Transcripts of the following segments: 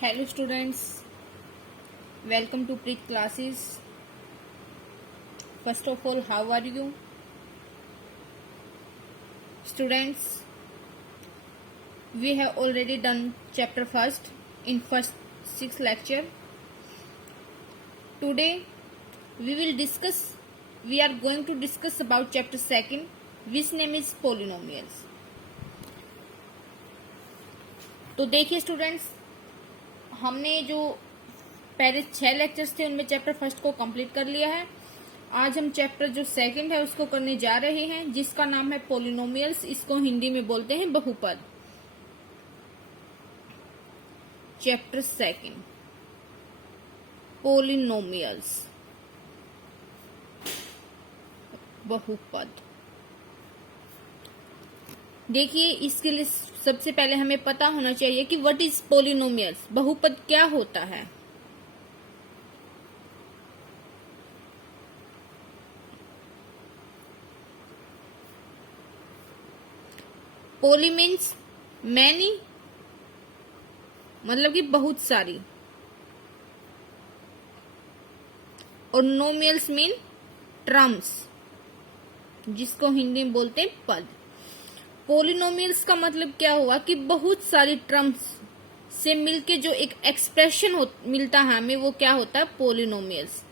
Hello students, welcome to Preet classes. First of all, how are you? Students, we have already done chapter first in first 6 lecture. Today we are going to discuss about chapter second, which name is polynomials. तो देखिए students, हमने जो पहले 6 lectures थे उनमें chapter first को complete कर लिया है। आज हम चैप्टर जो सेकंड है उसको करने जा रहे हैं, जिसका नाम है पोलिनोमियल्स। इसको हिंदी में बोलते हैं बहुपद। चैप्टर सेकंड, पोलिनोमियल्स, बहुपद। देखिए, इसके लिए सबसे पहले हमें पता होना चाहिए कि व्हाट इज पोलिनोमियल्स, बहुपद क्या होता है। पोली मीन्स मैनी, मतलब कि बहुत सारी, और नोमियल्स मीन टर्म्स, जिसको हिंदी में बोलते हैं पद। पोलिनोमियल्स का मतलब क्या हुआ कि बहुत सारी टर्म्स से मिलके जो एक एक्सप्रेशन मिलता है हमें, वो क्या होता है, पोलिनोमियल्स।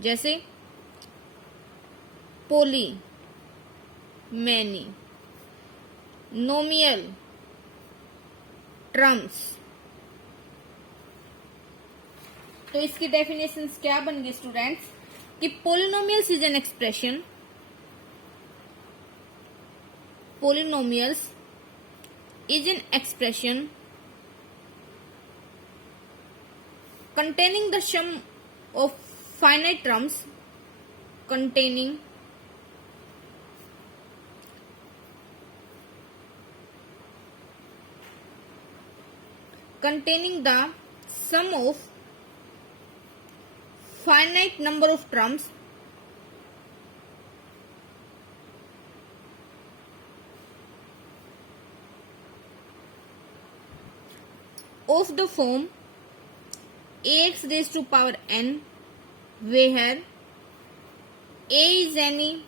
जैसे पोली मैनी, नोमियल टर्म्स। तो इसकी डेफिनेशंस क्या बन गई स्टूडेंट्स कि polynomials is an expression, polynomials is an expression containing the sum of finite terms containing the sum of finite number of terms of the form ax raised to power n, where a is any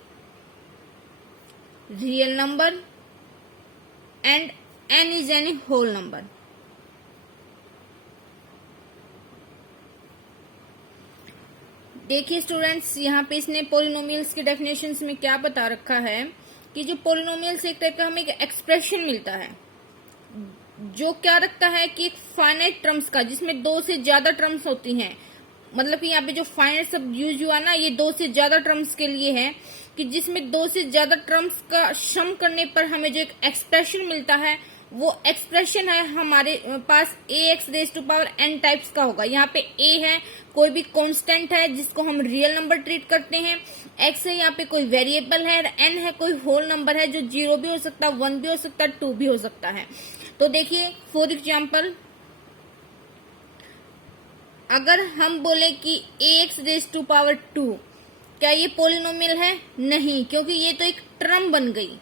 real number and n is any whole number. देखिए students, यहाँ पे इसने polynomials के definitions में क्या बता रखा है कि जो पोलिनोमियल्स एक टाइप का हमें एक एक्सप्रेशन मिलता है जो क्या रखता है कि एक फाइनाइट टर्म्स का, जिसमें 2 से ज्यादा टर्म्स होती हैं। मतलब कि यहाँ पे जो फाइनाइट शब्द यूज हुआ ना, ये 2 से ज्यादा टर्म्स के लिए है कि जिसमें 2 से ज्यादा टर्म्स का सम करने पर हमें जो एक एक्सप्रेशन मिलता है, वो एक्सप्रेशन है हमारे पास ax raise to power n types का होगा। यहाँ पे a है, कोई भी कांस्टेंट है जिसको हम रियल नंबर ट्रीट करते हैं, x है यहाँ पे कोई वेरिएबल है, n है कोई होल नंबर है जो 0 भी हो सकता है, 1 भी हो सकता है, 2 भी हो सकता है। तो देखिए फॉर एग्जाम्पल, अगर हम बोले कि ax रेज टू पावर 2, क्या ये पोलिनोमियल है? नहीं, क्योंकि ये तो एक टर्म बन गई।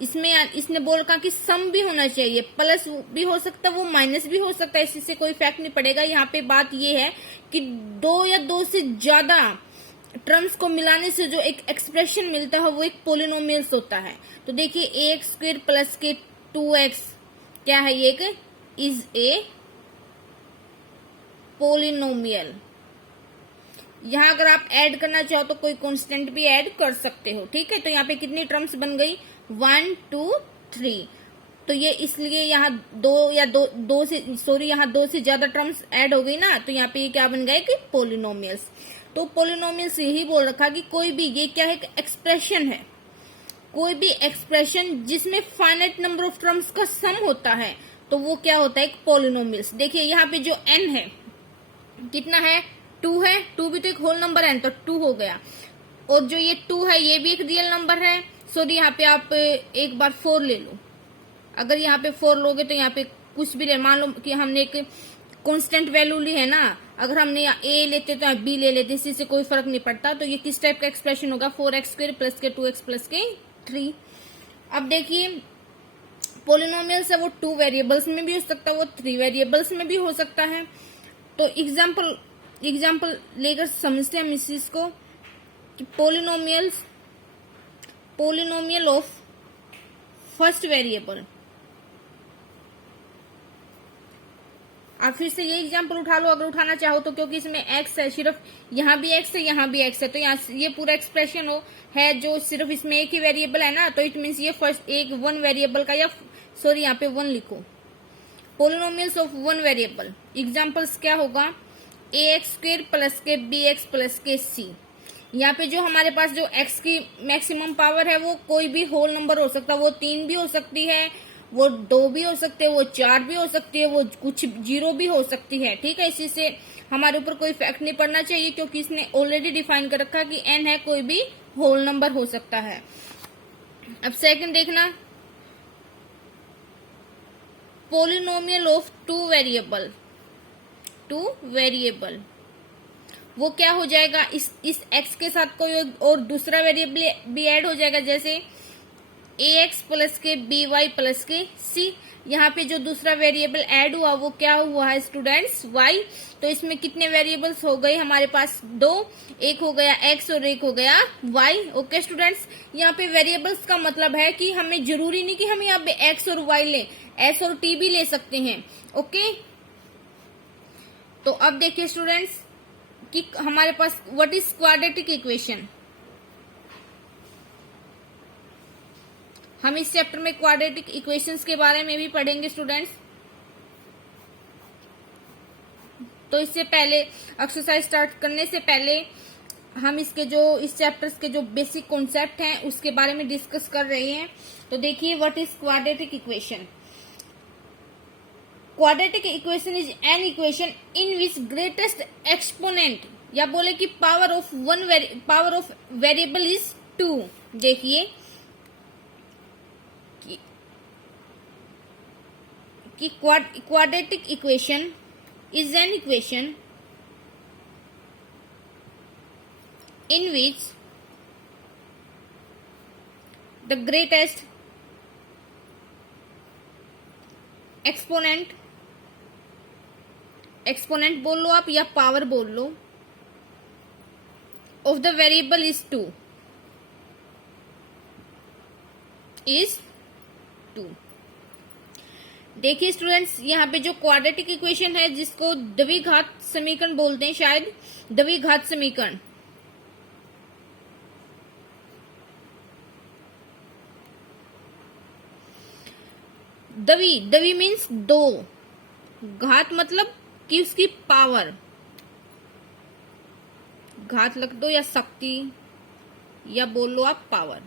इसमें इसने बोल कहा कि सम भी होना चाहिए, प्लस भी हो सकता है, वो माइनस भी हो सकता है, इससे कोई इफेक्ट नहीं पड़ेगा। यहाँ पे बात ये है कि 2 या 2 से ज्यादा टर्म्स को मिलाने से जो एक एक्सप्रेशन मिलता है वो एक पोलिनोमियल्स होता है। तो देखिए ax स्क्वायर प्लस के 2x क्या है, ये एक इज ए पोलिनोमियल। यहाँ अगर आप ऐड करना चाहो तो कोई कांस्टेंट भी ऐड कर सकते हो, ठीक है। तो यहाँ पे कितनी टर्म्स बन गई, 1 2 3। तो ये इसलिए यहाँ 2 से ज्यादा टर्म्स ऐड हो गई ना, तो यहाँ पे ये क्या बन गए कि पोलिनोमियल्स। तो पोलिनोमियल्स यही बोल रखा कि कोई भी, ये क्या है, एक्सप्रेशन है, कोई भी एक्सप्रेशन जिसमें फाइनाइट नंबर ऑफ टर्म्स का सम होता है, तो वो क्या होता है, एक पोलिनोमियल्स। देखिए यहाँ पे जो n है कितना है, 2 है, 2 भी तो एक होल नंबर है, तो 2 हो गया। और जो ये 2 है ये भी एक रियल नंबर है। सॉरी, यहाँ पे आप एक बार 4 ले लो। अगर यहाँ पे 4 लोगे तो यहाँ पे कुछ भी ले, मान लो कि हमने एक कांस्टेंट वैल्यू ली है ना, अगर हमने यहाँ a लेते तो यहाँ b ले लेते, इसी से कोई फर्क नहीं पड़ता। तो ये किस टाइप का एक्सप्रेशन होगा, 4x स्क्वायर प्लस के 2x प्लस के 3। अब देखिए पोलिनोमियल्स है वो 2 वेरिएबल्स में भी हो सकता है, वो 3 वेरिएबल्स में भी हो सकता है। तो एग्जाम्पल लेकर समझते हैं हम इस चीज को कि पोलिनोमियल ऑफ फर्स्ट वेरिएबल। आप फिर से ये एग्जाम्पल उठा लो अगर उठाना चाहो तो, क्योंकि इसमें एक्स है, सिर्फ यहाँ भी एक्स है यहाँ भी एक्स है, तो यहाँ ये पूरा एक्सप्रेशन है जो सिर्फ इसमें एक ही वेरिएबल है ना, तो इट मीन्स ये फर्स्ट एक 1 वेरिएबल का, या सॉरी यहाँ पे 1 लिखो, पोलिनोमियल्स ऑफ 1 वेरिएबल। एग्जाम्पल्स क्या होगा, ax² प्लस के bx प्लस के c। यहाँ पे जो हमारे पास जो x की मैक्सिमम पावर है वो कोई भी होल नंबर हो सकता है, वो 3 भी हो सकती है, वो 2 भी हो सकते हैं, वो 4 भी हो सकती है, वो कुछ 0 भी हो सकती है। ठीक है, इसी से हमारे ऊपर कोई इफेक्ट नहीं पड़ना चाहिए, क्योंकि इसने ऑलरेडी डिफाइन कर रखा कि n है, कोई भी होल नंबर हो सकता है। अब सेकंड देखना, पोलिनोमियल ऑफ 2 वेरिएबल, वो क्या हो जाएगा, इस x के साथ कोई और दूसरा वेरिएबल भी ऐड हो जाएगा, जैसे ax प्लस के by प्लस के c। यहाँ पे जो दूसरा वेरिएबल ऐड हुआ वो क्या हुआ है स्टूडेंट्स, y। तो इसमें कितने वेरिएबल्स हो गए हमारे पास, 2, एक हो गया x और एक हो गया y। ओके स्टूडेंट्स, यहाँ पे वेरिएबल्स का मतलब है कि हमें जरूरी नहीं कि हम यहाँ पे x और y लें, s और t भी ले सकते हैं। ओके, तो अब देखिए स्टूडेंट्स कि हमारे पास व्हाट इज क्वाड्रेटिक इक्वेशन। हम इस चैप्टर में क्वाड्रेटिक इक्वेशंस के बारे में भी पढ़ेंगे स्टूडेंट्स। तो इससे पहले एक्सरसाइज स्टार्ट करने से पहले हम इसके जो इस चैप्टर्स के जो बेसिक कॉन्सेप्ट हैं उसके बारे में डिस्कस कर रहे हैं। तो देखिए what is quadratic equation. Quadratic equation is an equation in which greatest exponent, या बोले कि पावर ऑफ वेरिएबल इज 2। देखिए कि quadratic equation is an equation in which the greatest exponent बोल लो आप या पावर बोल लो, ऑफ द वेरिएबल इज 2। देखिए स्टूडेंट्स, यहाँ पे जो क्वाड्रेटिक इक्वेशन है जिसको द्विघात समीकरण बोलते हैं, शायद द्विघात समीकरण, दवी मीन्स 2, घात मतलब कि उसकी पावर, घात लग दो या शक्ति या बोल लो आप पावर,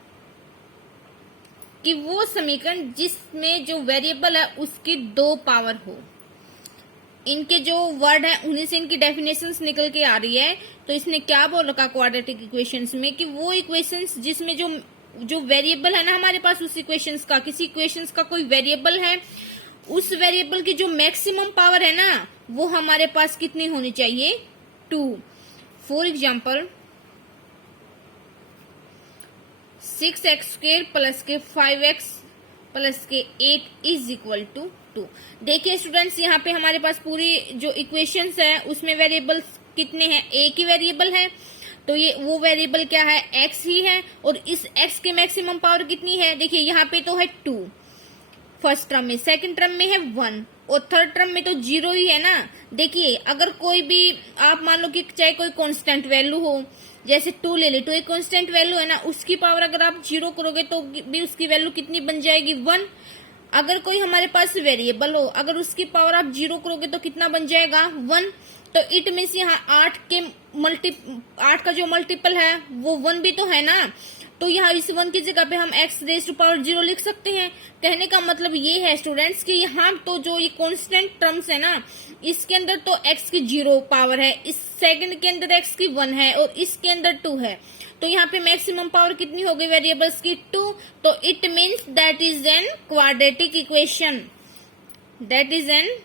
कि वो समीकरण जिसमें जो वेरिएबल है उसकी 2 पावर हो। इनके जो वर्ड है उन्हीं से इनकी डेफिनेशंस निकल के आ रही है। तो इसने क्या बोल रखा क्वाड्रेटिक इक्वेशंस में, कि वो इक्वेशंस जिसमें जो वेरिएबल है ना हमारे पास, उस इक्वेशंस का, किसी इक्वेशंस का कोई वेरिएबल है, उस वेरिएबल की जो मैक्सिमम पावर है ना वो हमारे पास कितनी होनी चाहिए, 2। फॉर एग्जाम्पल 6x² प्लस के 5x प्लस के 8 इज इक्वल टू 2। देखिए स्टूडेंट्स, यहाँ पे हमारे पास पूरी जो इक्वेशंस है उसमें वेरिएबल्स कितने हैं, एक ही वेरिएबल है, तो ये वो वेरिएबल क्या है, x ही है। और इस x के मैक्सिमम पावर कितनी है, देखिए यहाँ पे तो है 2 फर्स्ट टर्म में, सेकंड टर्म में है 1 और थर्ड टर्म में तो 0 ही है ना। देखिए अगर कोई भी आप मान लो कि चाहे कोई कांस्टेंट वैल्यू हो, जैसे 2 ले ले, तो एक कांस्टेंट वैल्यू है ना, उसकी पावर अगर आप 0 करोगे तो भी उसकी वैल्यू कितनी बन जाएगी, 1। अगर कोई हमारे पास वेरिएबल हो, अगर उसकी पावर आप 0 करोगे तो कितना बन जाएगा, 1। तो इट मीन्स यहाँ 8 का जो मल्टीपल है वो 1 भी तो है ना, तो यहाँ इस 1 की जगह पे हम x रेज़ टू पावर 0 लिख सकते हैं। कहने का मतलब ये है स्टूडेंट्स कि यहाँ तो जो ये कांस्टेंट टर्म्स है ना, इसके अंदर तो x की 0 पावर है, इस सेकंड के अंदर x की 1 है और इसके अंदर 2 है, तो यहाँ पे मैक्सिमम पावर कितनी हो गई वेरिएबल्स की, 2। तो it means that is an quadratic equation, that is an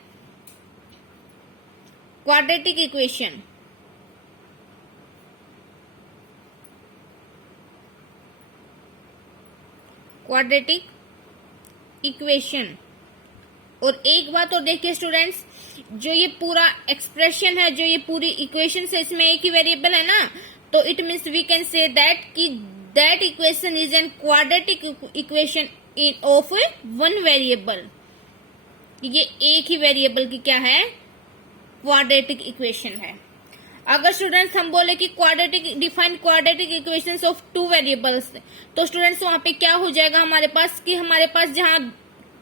quadratic equation. Quadratic equation. और एक बात और देखिए स्टूडेंट्स, जो ये पूरा एक्सप्रेशन है, जो ये पूरी इक्वेशन है, इसमें एक ही वेरिएबल है ना, तो it means we can say that कि that equation is an quadratic equation in of one variable. ये एक ही वेरिएबल की क्या है, क्वाड्रेटिक इक्वेशन है। अगर स्टूडेंट्स हम बोले कि quadratic define quadratic equations of two variables, तो स्टूडेंट्स वहां पे क्या हो जाएगा हमारे पास कि हमारे पास जहां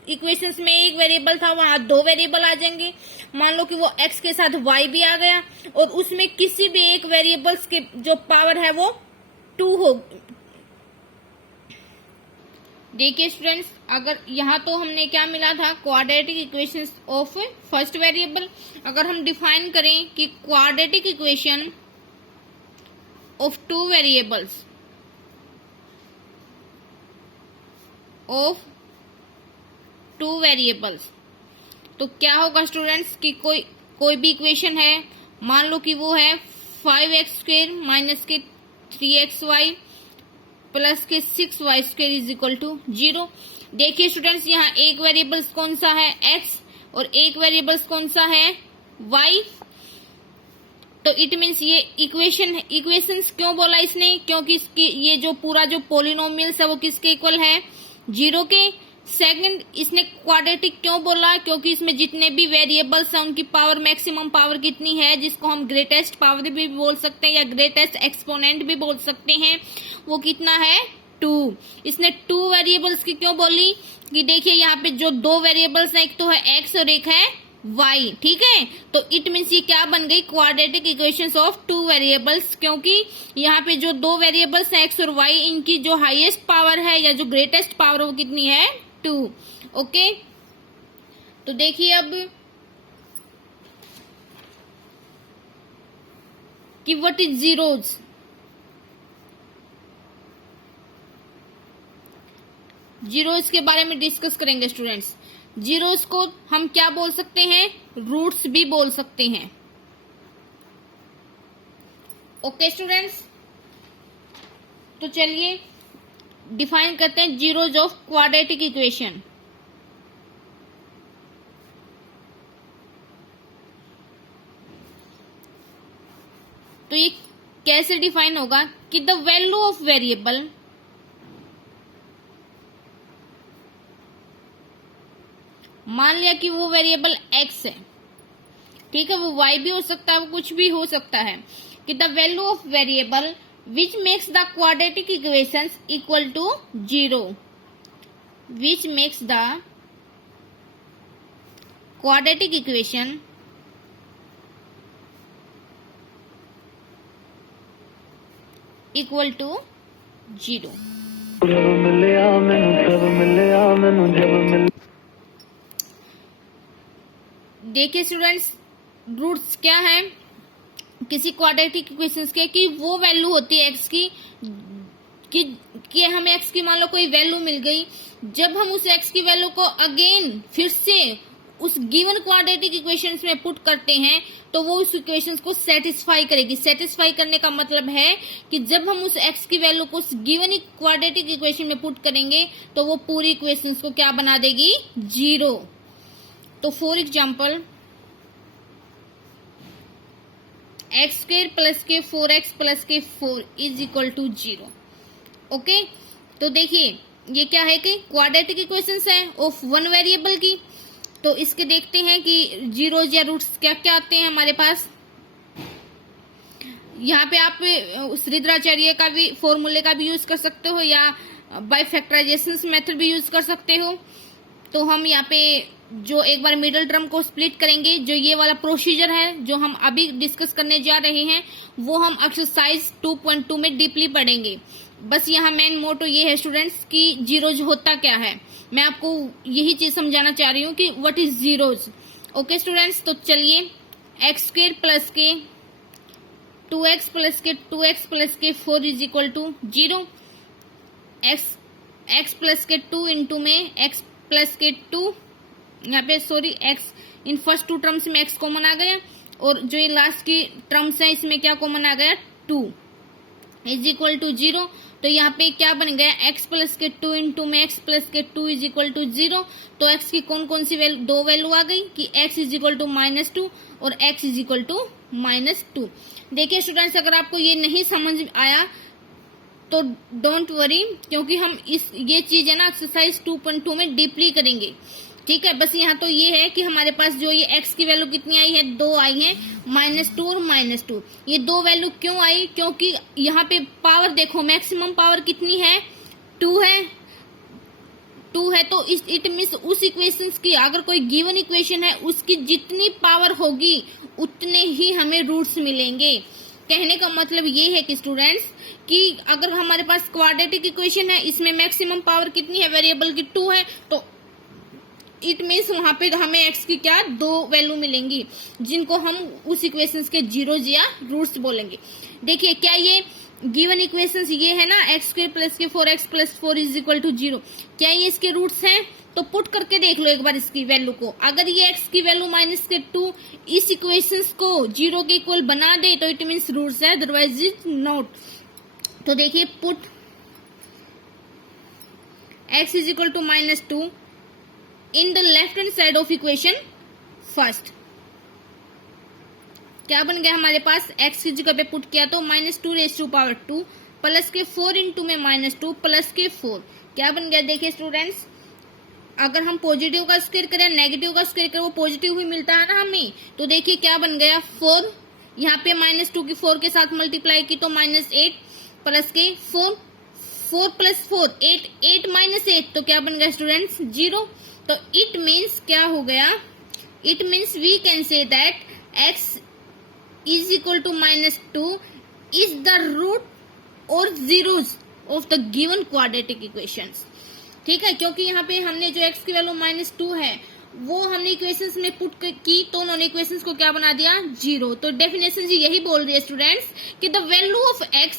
इक्वेशंस में एक वेरिएबल था वहां दो वेरिएबल आ जाएंगे। मान लो कि वो x के साथ y भी आ गया और उसमें किसी भी एक वेरिएबल्स के जो पावर है वो 2 हो। देखिए स्टूडेंट्स, अगर यहाँ तो हमने क्या मिला था, quadratic equations of first variable. अगर हम डिफाइन करें कि quadratic equation of two variables तो क्या होगा स्टूडेंट्स कि कोई भी इक्वेशन है, मान लो कि वो है 5x² माइनस के 3xy प्लस के 6y² इज इक्वल टू 0। देखिए स्टूडेंट्स, यहाँ एक वेरिएबल्स कौन सा है, x, और एक वेरिएबल्स कौन सा है, y। तो इट मीन्स ये इक्वेशंस क्यों बोला इसने, क्योंकि इसकी ये जो पूरा जो पोलिनोमियल्स है वो किसके इक्वल है, 0 के। सेकंड, इसने क्वाड्रेटिक क्यों बोला, क्योंकि इसमें जितने भी वेरिएबल्स हैं उनकी पावर, मैक्सिमम पावर कितनी है, जिसको हम ग्रेटेस्ट पावर भी बोल सकते हैं या ग्रेटेस्ट एक्सपोनेंट भी बोल सकते हैं, वो कितना है, 2। इसने 2 वेरिएबल्स की क्यों बोली कि देखिए यहाँ पे जो दो वेरिएबल्स हैं, एक तो है x और एक है y, ठीक है। तो इट मीन्स ये क्या बन गई, quadratic equations of two variables, क्योंकि यहाँ पे जो दो वेरिएबल्स हैं x और y, इनकी जो हाईएस्ट पावर है या जो ग्रेटेस्ट पावर वो कितनी है, 2। ओके, तो देखिए अब कि व्हाट इज जीरोज। जीरोज के बारे में डिस्कस करेंगे स्टूडेंट्स। जीरोज को हम क्या बोल सकते हैं, रूट्स भी बोल सकते हैं। ओके स्टूडेंट्स, तो चलिए डिफाइन करते हैं जीरोज ऑफ क्वाड्रेटिक इक्वेशन। तो ये कैसे डिफाइन होगा कि द वैल्यू ऑफ वेरिएबल मान लिया कि वो वेरिएबल x है, ठीक है, वो y भी हो सकता है, वो कुछ भी हो सकता है, कि the value of variable which makes the quadratic equations equal to 0, which makes the quadratic equation equal to 0। देखिए स्टूडेंट्स, रूट्स क्या है किसी क्वाड्रेटिक इक्वेशंस के, कि वो वैल्यू होती है x की कि हमें x की मान लो कोई वैल्यू मिल गई, जब हम उस x की वैल्यू को अगेन फिर से उस गिवन क्वाड्रेटिक इक्वेशंस में पुट करते हैं तो वो उस इक्वेशंस को सेटिस्फाई करेगी। सेटिस्फाई करने का मतलब है कि जब हम उस x की वैल्यू को उस गिवन क्वाड्रेटिक इक्वेशन में पुट करेंगे तो वो पूरी इक्वेशंस को क्या बना देगी, 0। तो फॉर एग्जाम्पल x² प्लस के 4x प्लस के 4 इज इक्वल टू 0। ओके, तो देखिए ये क्या है कि क्वाड्रेटिक इक्वेशंस है ऑफ वन वेरिएबल की। तो इसके देखते हैं कि जीरोज या रूट्स क्या क्या आते हैं हमारे पास। यहाँ पे आप श्रीधराचार्य का भी फॉर्मूले का भी यूज कर सकते हो या बाय फैक्टराइजेशन मेथड भी यूज कर सकते हो। तो हम यहाँ पे जो एक बार मिडिल टर्म को स्प्लिट करेंगे, जो ये वाला प्रोसीजर है जो हम अभी डिस्कस करने जा रहे हैं वो हम एक्सरसाइज 2.2 में डीपली पढ़ेंगे। बस यहाँ मेन मोटो ये है स्टूडेंट्स कि जीरोज होता क्या है, मैं आपको यही चीज समझाना चाह रही हूँ कि what is zeros. Okay students, तो चलिए x² प्लस के 2x प्लस के 2x प्लस के 4 is equal to 0। x plus के 2 इंटू में x प्लस के 2, यहाँ पे sorry x in first 2 terms में x कॉमन आ गया और जो ये लास्ट की टर्म्स है इसमें क्या कॉमन आ गया, 2। Is equal to 0। तो यहाँ पे क्या बन गया, x प्लस के 2 इंटू में x प्लस के 2 इज इक्वल टू 0। तो x की कौन कौन सी वैल्यू, दो वैल्यू आ गई कि x इज इक्वल टू -2 और x इज इक्वल टू -2। देखिए स्टूडेंट्स, अगर आपको ये नहीं समझ आया तो डोंट वरी, क्योंकि हम ये चीज है ना एक्सरसाइज 2.2 में डीपली करेंगे। ठीक है, बस यहाँ तो ये है कि हमारे पास जो ये x की वैल्यू कितनी आई है, 2 आई है, -2 और -2। ये दो वैल्यू क्यों आई, क्योंकि यहाँ पे पावर देखो, मैक्सिमम पावर कितनी है, 2 है, 2 है। तो इट मीन्स उस इक्वेशंस की, अगर कोई गिवन इक्वेशन है उसकी जितनी पावर होगी उतने ही हमें रूट्स मिलेंगे। कहने का मतलब ये है कि स्टूडेंट्स कि अगर हमारे पास क्वाड्रेटिक इक्वेशन है, इसमें मैक्सिमम पावर कितनी है, वेरिएबल की 2 है, तो इट मीन्स वहां पे हमें x की क्या, 2 वैल्यू मिलेंगी, जिनको हम उस इक्वेशंस के जीरोज या रूट्स बोलेंगे। देखिए क्या ये गिवन इक्वेशंस ये है ना, x² प्लस के 4x plus 4 is equal to 0, क्या ये इसके रूट्स हैं? तो पुट करके देख लो एक बार इसकी वैल्यू को। अगर ये x की वैल्यू -2 इस इक्वेशंस को 0 के इक्वल बना दे तो इट मीन्स रूट्स है, अदरवाइज इज नॉट। तो देखिए put x is equal to -2 in the left hand side of equation first. क्या बन गया हमारे पास, x की जगह पे पुट किया तो -2⁻² प्लस के 4 इंटू में -2 प्लस के 4 क्या बन गया। देखिए स्टूडेंट्स, अगर हम पॉजिटिव का स्क्वायर करें, नेगेटिव का स्क्वायर करें, वो पॉजिटिव ही मिलता है ना हमें। तो देखिए क्या बन गया, 4 यहाँ पे -2 की 4 के साथ मल्टीप्लाई की तो -8 प्लस के 4 प्लस 4 8 8 -8 तो क्या बन गया स्टूडेंट्स, 0। तो इट मीन्स क्या हो गया, it means we can say that x is equal to -2 is the root और zeros of the given quadratic equations. ठीक है, क्योंकि यहाँ पे हमने जो x की वैल्यू -2 है वो हमने इक्वेशंस में पुट की तो उन्होंने इक्वेशंस को क्या बना दिया, 0। तो डेफिनेशन जी यही बोल रही है स्टूडेंट्स कि the value of x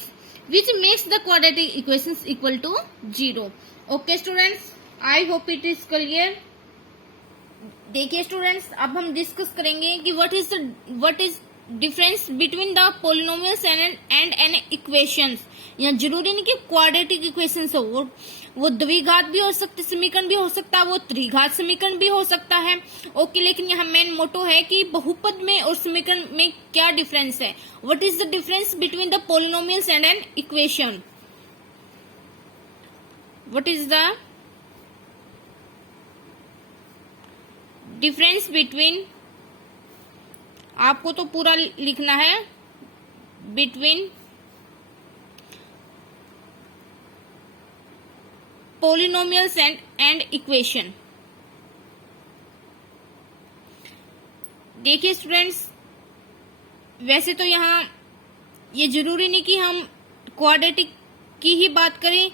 which makes the quadratic equations equal to 0। Okay students, I hope it is clear. देखिए स्टूडेंट्स, अब हम डिस्कस करेंगे कि what is difference between the polynomials and an equations. यहाँ जरूरी नहीं कि क्वाड्रेटिक इक्वेशंस हो, वो द्विघात भी हो सकते समीकरण भी हो सकता है, वो त्रिघात समीकरण भी हो सकता है। ओके, लेकिन यहाँ मेन मोटो है कि बहुपद में और समीकरण में क्या डिफरेंस है। What is the difference between the polynomials and an equation, what is the difference between, आपको तो पूरा लिखना है, बिटवीन पोलिनोमियल्स एंड इक्वेशन। देखिए स्टूडेंट्स, वैसे तो यहाँ ये जरूरी नहीं कि हम क्वाड्रेटिक की ही बात करें,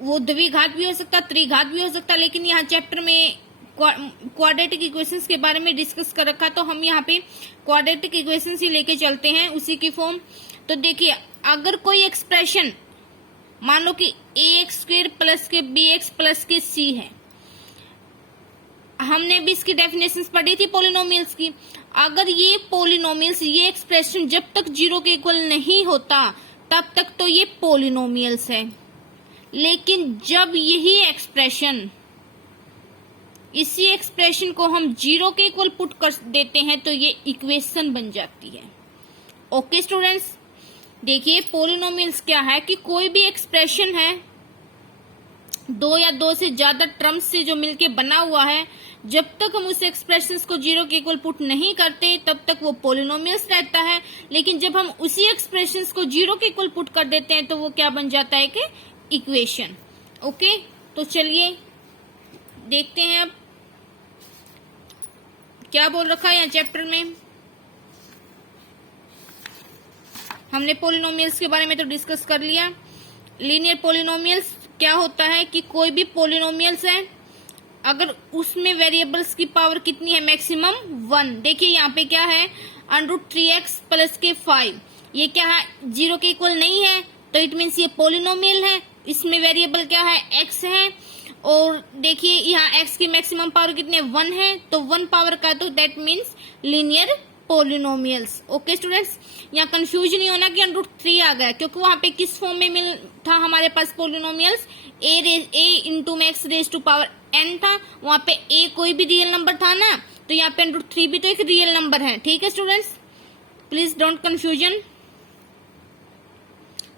वो द्विघात भी हो सकता, त्रिघात भी हो सकता, लेकिन यहाँ चैप्टर में क्वाड्रेटिक इक्वेशंस के बारे में डिस्कस कर रखा, तो हम यहाँ पे क्वाड्रेटिक इक्वेशंस ही लेके चलते हैं उसी की फॉर्म। तो देखिए, अगर कोई एक्सप्रेशन मान लो कि ax² प्लस के bx प्लस के c है, हमने भी इसकी डेफिनेशंस पढ़ी थी पोलिनोमियल्स की। अगर ये पोलिनोमियल्स, ये एक्सप्रेशन जब तक 0 के इक्वल नहीं होता तब तक तो ये पोलिनोमियल्स है, लेकिन जब यही एक्सप्रेशन, इसी एक्सप्रेशन को हम 0 के इक्वल पुट कर देते हैं तो ये इक्वेशन बन जाती है। ओके स्टूडेंट्स, देखिए पोलिनोमियल्स क्या है कि कोई भी एक्सप्रेशन है, 2 या 2 से ज्यादा टर्म्स से जो मिलके बना हुआ है, जब तक हम उस एक्सप्रेशंस को 0 के इक्वल पुट नहीं करते तब तक वो पोलिनोमियल्स रहता है। लेकिन जब हम उसी एक्सप्रेशंस को 0 के इक्वल पुट कर देते हैं तो वो क्या बन जाता है कि इक्वेशन। ओके, तो चलिए देखते हैं अब क्या बोल रखा है यहाँ चैप्टर में। हमने पोलिनोमियल्स के बारे में तो डिस्कस कर लिया। लीनियर पोलिनोमियल्स क्या होता है कि कोई भी पोलिनोमियल्स है, अगर उसमें वेरिएबल्स की पावर कितनी है, मैक्सिमम 1। देखिए यहाँ पे क्या है, √3x प्लस के 5, ये क्या है, 0 के इक्वल नहीं है, तो इट मीन्स ये पोलिनोमियल है। इसमें वेरिएबल क्या है, x है, और देखिए यहाँ x की मैक्सिमम पावर कितनी है, 1 है, तो 1 पावर का, तो that means linear polynomials. Okay students, यहाँ कंफ्यूज नहीं होना कि √3 आ गया, क्योंकि वहां पे किस फॉर्म में मिल था हमारे पास पोलिनोमियल्स, a इंटू में x raise to power n था, वहां पे a कोई भी रियल नंबर था ना, तो यहाँ पे √3 भी तो एक रियल नंबर है। ठीक है students, please don't confusion,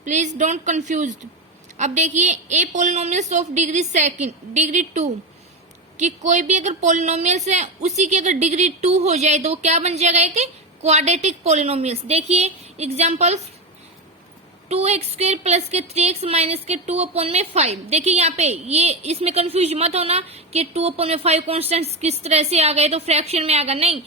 please don't confused. अब देखिए ए पोलिनोमियल्स ऑफ डिग्री 2 कि कोई भी अगर पोलिनोमियल्स है उसी की अगर डिग्री 2 हो जाए तो वो क्या बन जाएगा, एक क्वाड्रेटिक पोलिनोमियल्स। देखिए एग्जांपल्स, 2x² प्लस के 3x माइनस के 2/5। देखिए यहाँ पे ये इसमें कंफ्यूज मत होना कि 2/5 कॉन्स्टेंट्स किस तरह से आ गए तो फ्रैक्शन में आ गया, नहीं।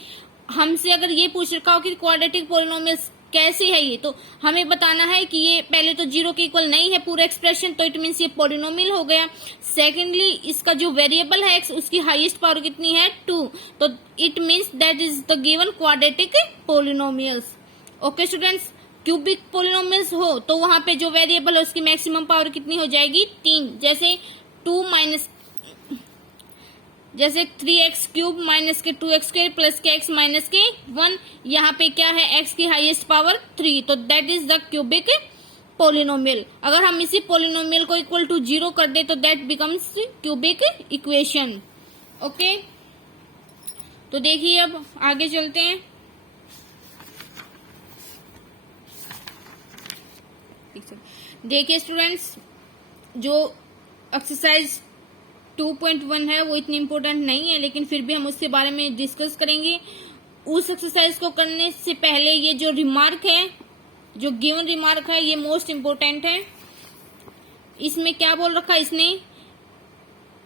हमसे अगर ये पूछ रखा हो कि क्वाड्रेटिक पोलिनोमियल्स कैसे है ये, तो हमें बताना है कि ये पहले तो 0 के इक्वल नहीं है पूरा एक्सप्रेशन, तो इट मीन्स ये पोलिनोमियल हो गया। सेकेंडली इसका जो वेरिएबल है x, उसकी हाईएस्ट पावर कितनी है 2, तो it means that is the given quadratic polynomials. Okay students, cubic polynomials हो तो वहां पे जो वेरिएबल है उसकी मैक्सिमम पावर कितनी हो जाएगी 3, जैसे 3x³ माइनस के 2x² प्लस के x माइनस के 1, यहाँ पे क्या है x की हाईएस्ट पावर 3, तो that is the cubic polynomial. अगर हम इसी पोलिनोमियल को इक्वल टू 0 कर दे तो that becomes cubic equation. Okay, तो देखिए अब आगे चलते हैं। देखिए स्टूडेंट्स, जो एक्सरसाइज 2.1 है वो इतनी इम्पोर्टेंट नहीं है, लेकिन फिर भी हम उसके बारे में डिस्कस करेंगे। उस एक्सरसाइज को करने से पहले ये जो रिमार्क है, जो गिवन रिमार्क है, ये मोस्ट इम्पोर्टेंट है। इसमें क्या बोल रखा है इसने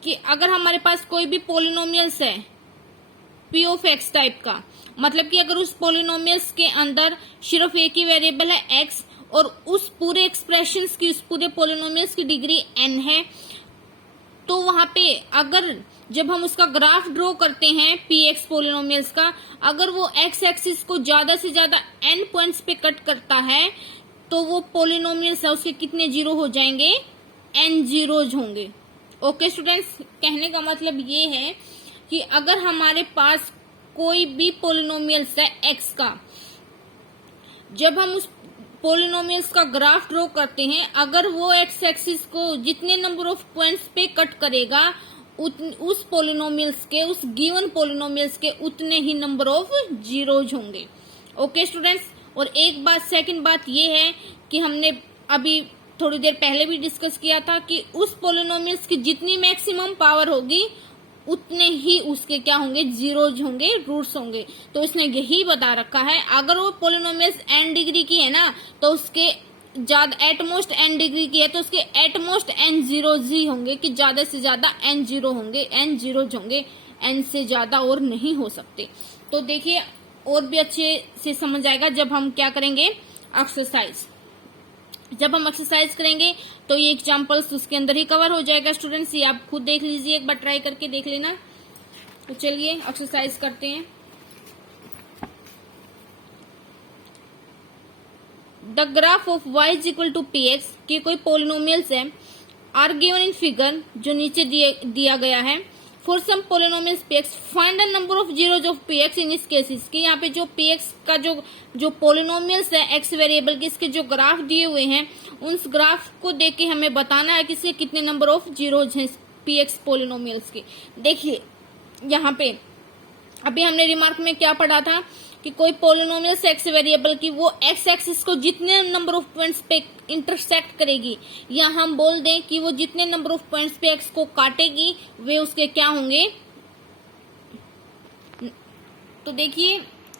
कि अगर हमारे पास कोई भी पोलिनोमियल्स है p ऑफ x टाइप का, मतलब कि अगर उस पोलिनोमियल्स के अंदर सिर्फ एक ही वेरिएबल है x और उस पूरे एक्सप्रेशंस की, उस पूरे पोलिनोमियल्स की डिग्री n है, तो वहां पे अगर जब हम उसका ग्राफ ड्रॉ करते हैं px पोलिनोमियल्स का, अगर वो x एक्सिस को ज्यादा से ज्यादा n पॉइंट्स पे कट करता है तो वो पोलिनोमियल्स है उसके कितने जीरो हो जाएंगे, n जीरोज होंगे। ओके स्टूडेंट्स, कहने का मतलब ये है कि अगर हमारे पास कोई भी पोलिनोमियल्स है x का, जब हम उस पोलिनोमियल्स का ग्राफ ड्रॉ करते हैं, अगर वो एक्स एक्सिस को जितने नंबर ऑफ पॉइंट्स पे कट करेगा उस पोलिनोमियल्स के, उस गिवन पोलिनोमियल्स के उतने ही नंबर ऑफ जीरोज होंगे। ओके स्टूडेंट्स, और एक बात, सेकंड बात ये है कि हमने अभी थोड़ी देर पहले भी डिस्कस किया था कि उस पोलिनोमियल्स की जितनी मैक्सिमम पावर होगी उतने ही उसके क्या होंगे, जीरोज होंगे, रूट्स होंगे। तो उसने यही बता रखा है, अगर वो पोलिनोमियल्स n डिग्री की है ना तो उसके ज्यादा एटमोस्ट n डिग्री की है तो उसके एटमोस्ट n जीरोज ही होंगे, कि ज्यादा से ज्यादा n जीरो होंगे, n जीरोज होंगे, n से ज्यादा और नहीं हो सकते। तो देखिए और भी अच्छे से समझ आएगा जब हम क्या करेंगे, एक्सरसाइज। जब हम एक्सरसाइज करेंगे तो ये एग्जांपल्स उसके अंदर ही कवर हो जाएगा। स्टूडेंट्स ये आप खुद देख लीजिए, एक बार ट्राई करके देख लेना। तो चलिए एक्सरसाइज करते हैं। The graph of y is equal to px, कि कोई पोलिनोमियल्स है आर गिवन इन फिगर, जो नीचे दिया गया है। For some polynomials px find the number of zeros of px in इस केसेस, कि यहाँ पे जो px का जो पोलिनोमियल्स है x वेरिएबल के, इसके जो ग्राफ दिए हुए हैं उस ग्राफ को देख के हमें बताना है कि इसके कितने नंबर ऑफ जीरोज हैं px पोलिनोमियल्स के। देखिए यहाँ पे अभी हमने रिमार्क में क्या पढ़ा था कि कोई पोलिनोमियल्स x वेरिएबल की वो x एक्सिस को जितने नंबर ऑफ पॉइंट्स पे इंटरसेक्ट करेगी, या हम बोल दें कि वो जितने नंबर ऑफ पॉइंट्स पे x को काटेगी वे उसके क्या होंगे। तो देखिए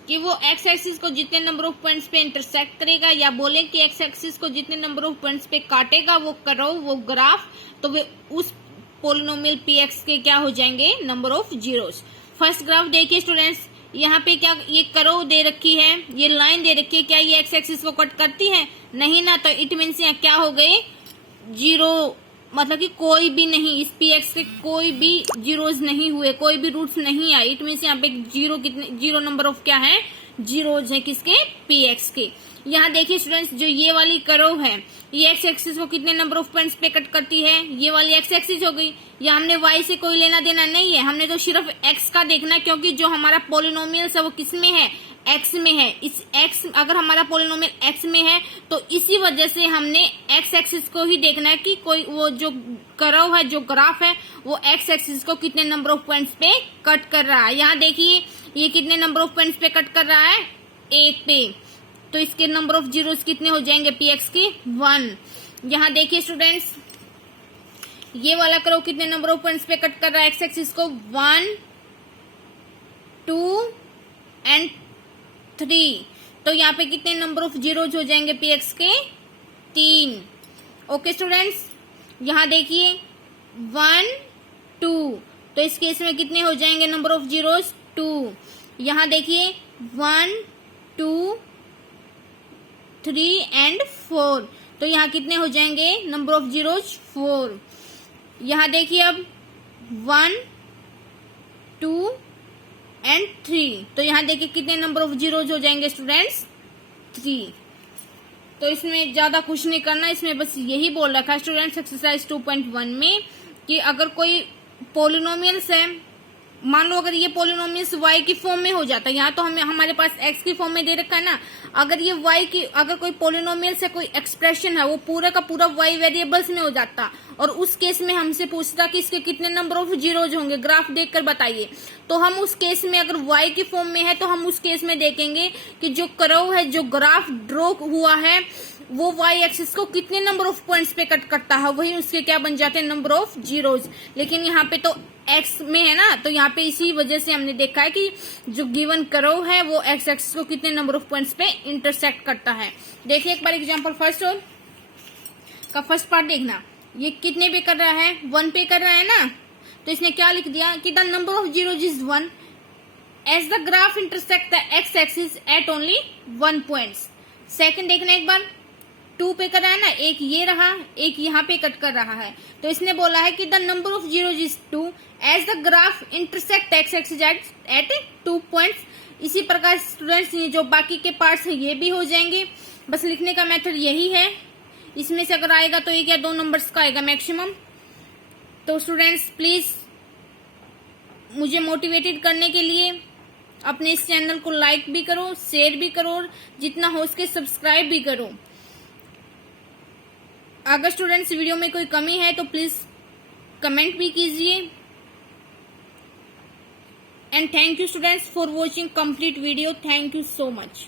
कि वो x एक्सिस को जितने नंबर ऑफ पॉइंट्स पे इंटरसेक्ट करेगा, या बोले कि x एक्सिस को जितने नंबर ऑफ पॉइंट्स पे काटेगा वो करो वो ग्राफ, तो वे उस पोलिनोमियल px के क्या हो जाएंगे, number of zeros. First graph देखिए स्टूडेंट्स, यहाँ पे क्या ये करो दे रखी है, ये लाइन दे रखी है, क्या ये एक्स एक्सिस को कट करती है, नहीं ना, तो इट मीन्स यहाँ क्या हो गए, जीरो, मतलब कि कोई भी नहीं, इस px से कोई भी जीरोज नहीं हुए, कोई भी रूट्स नहीं आए। इट मीन्स यहाँ पे जीरो, कितने जीरो नंबर ऑफ क्या है, जीरोज है किसके, px के। यहाँ देखिए स्टूडेंट्स, जो ये वाली कर्व है ये एक्स एक्सिस को कितने नंबर ऑफ पॉइंट्स पे कट करती है, ये वाली एक्स एक्सिस हो गई। या हमने y से कोई लेना देना नहीं है, हमने तो सिर्फ x का देखना है, क्योंकि जो हमारा पोलिनोमियल्स है वो किस में है, एक्स में है, इस एक्स अगर हमारा पोलिनोमियल एक्स में है तो इसी वजह से हमने एक्स एक्सिस को ही देखना है कि कोई वो जो कर्व है, जो ग्राफ है, वो एक्स एक्सिस को कितने नंबर ऑफ पॉइंट्स पे कट कर रहा है। यहाँ देखिए ये कितने नंबर ऑफ पॉइंट्स पे कट कर रहा है, 1 पे, तो इसके नंबर ऑफ जीरोस कितने हो जाएंगे पी एक्स के, 1। यहाँ देखिए स्टूडेंट्स ये वाला कर्व कितने नंबर ऑफ पॉइंट्स पे कट कर रहा है एक्स एक्सिस को, 1, 2 एंड 3। तो यहाँ पे कितने नंबर ऑफ जीरोज हो जाएंगे पी एक्स के, 3। ओके स्टूडेंट्स, यहाँ देखिए 1, 2, तो इस केस में कितने हो जाएंगे नंबर ऑफ जीरोज, 2। यहाँ देखिए 1, 2, 3 एंड 4, तो यहाँ कितने हो जाएंगे नंबर ऑफ जीरोज, 4। यहाँ देखिए अब 1, 2 एंड 3, तो यहाँ देखिए कितने नंबर ऑफ जीरोज हो जाएंगे स्टूडेंट्स, 3। तो इसमें ज्यादा कुछ नहीं करना, इसमें बस यही बोल रखा है स्टूडेंट्स एक्सरसाइज 2.1 में कि अगर कोई पोलिनोमियल्स है, मान लो अगर ये पोलिनोमियल्स y की फॉर्म में हो जाता है, यहाँ तो हमें हमारे पास x की फॉर्म में दे रखा है ना, अगर ये y की अगर कोई पोलिनोमियल से कोई एक्सप्रेशन है वो पूरा का पूरा y वेरिएबल्स में हो जाता और उस केस में हमसे पूछता कि इसके कितने नंबर ऑफ जीरोज होंगे, ग्राफ देखकर बताइए, तो हम उस केस में अगर y की फॉर्म में है तो हम उस केस में देखेंगे कि जो कर्व है, जो ग्राफ ड्रॉ हुआ है, वो y एक्सिस को कितने नंबर ऑफ पॉइंट्स पे कट करता है, वही उसके क्या बन जाते हैं नंबर ऑफ जीरोज। लेकिन यहाँ पे तो x में है ना, तो यहाँ पे इसी वजह से हमने देखा है कि जो गिवन कर्व है वो x एक्सिस को कितने नंबर ऑफ पॉइंट्स पे इंटरसेक्ट करता है। देखिए एक बार एग्जांपल फर्स्ट का फर्स्ट पार्ट देखना, ये कितने पे कर रहा है, 1 पे कर रहा है ना, तो इसने क्या लिख दिया कि the number of zeros is 1 as the graph intersect the x axis at only 1 points. Second देखना एक बार, 2 पे कर रहा है ना, एक ये रहा, एक यहाँ पे कट कर रहा है, तो इसने बोला है कि the number of zeros is 2 as the graph intersect x axis at 2 points. इसी प्रकार स्टूडेंट्स ये जो बाकी के पार्ट्स हैं ये भी हो जाएंगे, बस लिखने का मेथड यही है। इसमें से अगर आएगा तो एक या 2 नंबर्स का आएगा मैक्सिमम। तो स्टूडेंट्स प्लीज मुझे मोटिवेटेड करने के लिए अपने इस चैनल को लाइक भी करो, शेयर भी करो और जितना हो सके सब्सक्राइब भी करो। अगर स्टूडेंट्स वीडियो में कोई कमी है तो प्लीज कमेंट भी कीजिए। And thank you students for watching complete video. Thank you so much.